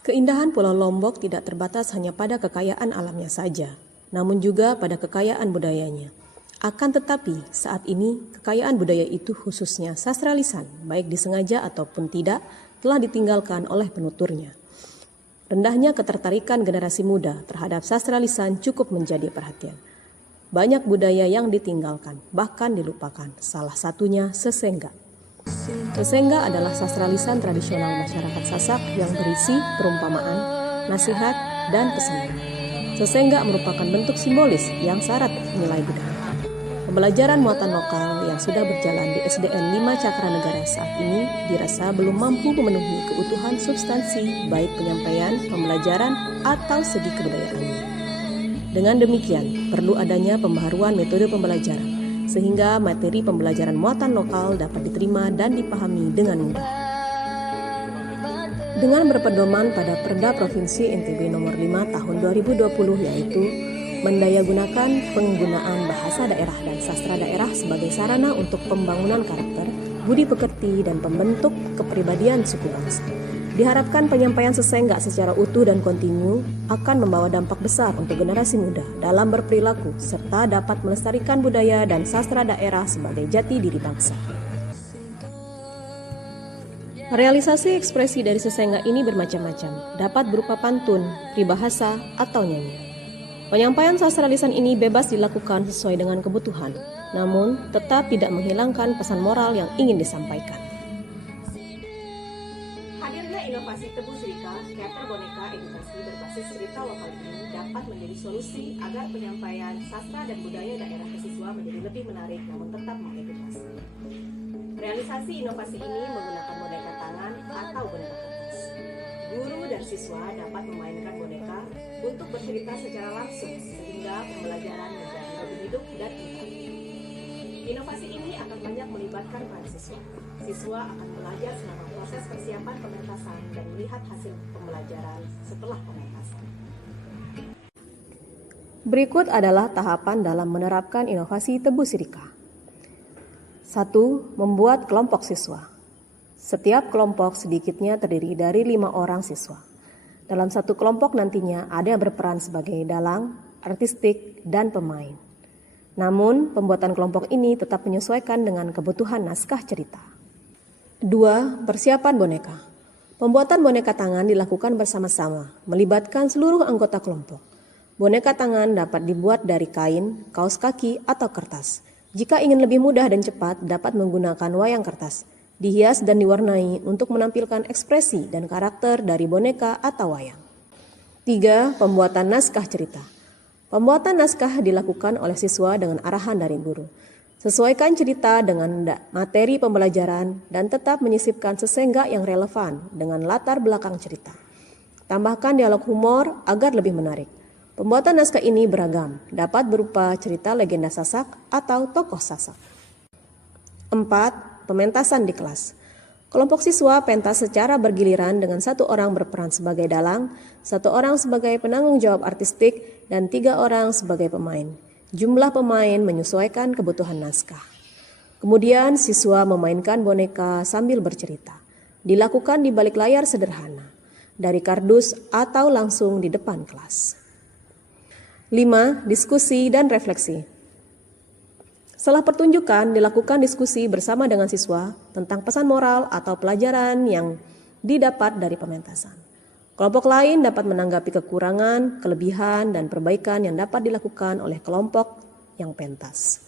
Keindahan Pulau Lombok tidak terbatas hanya pada kekayaan alamnya saja, namun juga pada kekayaan budayanya. Akan tetapi, saat ini kekayaan budaya itu khususnya sastra lisan, baik disengaja ataupun tidak, telah ditinggalkan oleh penuturnya. Rendahnya ketertarikan generasi muda terhadap sastra lisan cukup menjadi perhatian. Banyak budaya yang ditinggalkan, bahkan dilupakan, salah satunya Sesengga. Sesengga adalah sastra lisan tradisional masyarakat Sasak yang berisi perumpamaan, nasihat, dan pesan. Sesengga merupakan bentuk simbolis yang syarat nilai budaya. Pembelajaran muatan lokal yang sudah berjalan di SDN 5 Cakranegara saat ini dirasa belum mampu memenuhi keutuhan substansi baik penyampaian, pembelajaran, atau segi kebudayaannya. Dengan demikian, perlu adanya pembaharuan metode pembelajaran sehingga materi pembelajaran muatan lokal dapat diterima dan dipahami dengan mudah. Dengan berpedoman pada Perda Provinsi NTB nomor 5 tahun 2020 yaitu mendayagunakan penggunaan bahasa daerah dan sastra daerah sebagai sarana untuk pembangunan karakter, budi pekerti, dan pembentuk kepribadian suku bangsa. Diharapkan penyampaian Sesengga secara utuh dan kontinu akan membawa dampak besar untuk generasi muda dalam berperilaku serta dapat melestarikan budaya dan sastra daerah sebagai jati diri bangsa. Realisasi ekspresi dari Sesengga ini bermacam-macam, dapat berupa pantun, peribahasa, atau nyanyi. Penyampaian sastra lisan ini bebas dilakukan sesuai dengan kebutuhan, namun tetap tidak menghilangkan pesan moral yang ingin disampaikan. Hadirnya inovasi Tebu Sirika, teater boneka edukasi berbasis cerita lokal ini dapat menjadi solusi agar penyampaian sastra dan budaya daerah ke siswa menjadi lebih menarik namun tetap mengedukasi. Realisasi inovasi ini menggunakan boneka tangan atau boneka kertas. Guru dan siswa dapat memainkan boneka untuk bercerita secara langsung sehingga pembelajaran menjadi lebih hidup dan interaktif. Inovasi ini akan banyak melibatkan para siswa. Siswa akan belajar selama proses persiapan pementasan dan melihat hasil pembelajaran setelah pementasan. Berikut adalah tahapan dalam menerapkan inovasi Tebu Sirika. 1. Membuat kelompok siswa. Setiap kelompok sedikitnya terdiri dari 5 orang siswa. Dalam satu kelompok nantinya ada yang berperan sebagai dalang, artistik, dan pemain. Namun, pembuatan kelompok ini tetap menyesuaikan dengan kebutuhan naskah cerita. 2. Persiapan boneka. Pembuatan boneka tangan dilakukan bersama-sama, melibatkan seluruh anggota kelompok. Boneka tangan dapat dibuat dari kain, kaos kaki, atau kertas. Jika ingin lebih mudah dan cepat, dapat menggunakan wayang kertas. Dihias dan diwarnai untuk menampilkan ekspresi dan karakter dari boneka atau wayang. 3. Pembuatan naskah cerita. Pembuatan naskah dilakukan oleh siswa dengan arahan dari guru. Sesuaikan cerita dengan materi pembelajaran dan tetap menyisipkan Sesengga yang relevan dengan latar belakang cerita. Tambahkan dialog humor agar lebih menarik. Pembuatan naskah ini beragam, dapat berupa cerita legenda Sasak atau tokoh Sasak. 4. Pementasan di kelas. Kelompok siswa pentas secara bergiliran dengan 1 orang berperan sebagai dalang, 1 orang sebagai penanggung jawab artistik, dan 3 orang sebagai pemain. Jumlah pemain menyesuaikan kebutuhan naskah. Kemudian siswa memainkan boneka sambil bercerita. Dilakukan di balik layar sederhana, dari kardus atau langsung di depan kelas. 5. Diskusi dan refleksi. Setelah pertunjukan, dilakukan diskusi bersama dengan siswa tentang pesan moral atau pelajaran yang didapat dari pementasan. Kelompok lain dapat menanggapi kekurangan, kelebihan, dan perbaikan yang dapat dilakukan oleh kelompok yang pentas.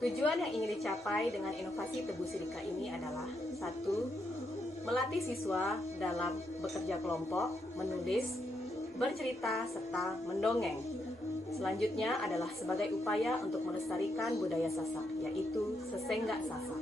Tujuan yang ingin dicapai dengan inovasi Tebu Sirika ini adalah 1. Melatih siswa dalam bekerja kelompok, menulis, bercerita, serta mendongeng. Selanjutnya adalah sebagai upaya untuk melestarikan budaya Sasak, yaitu Sesengga Sasak.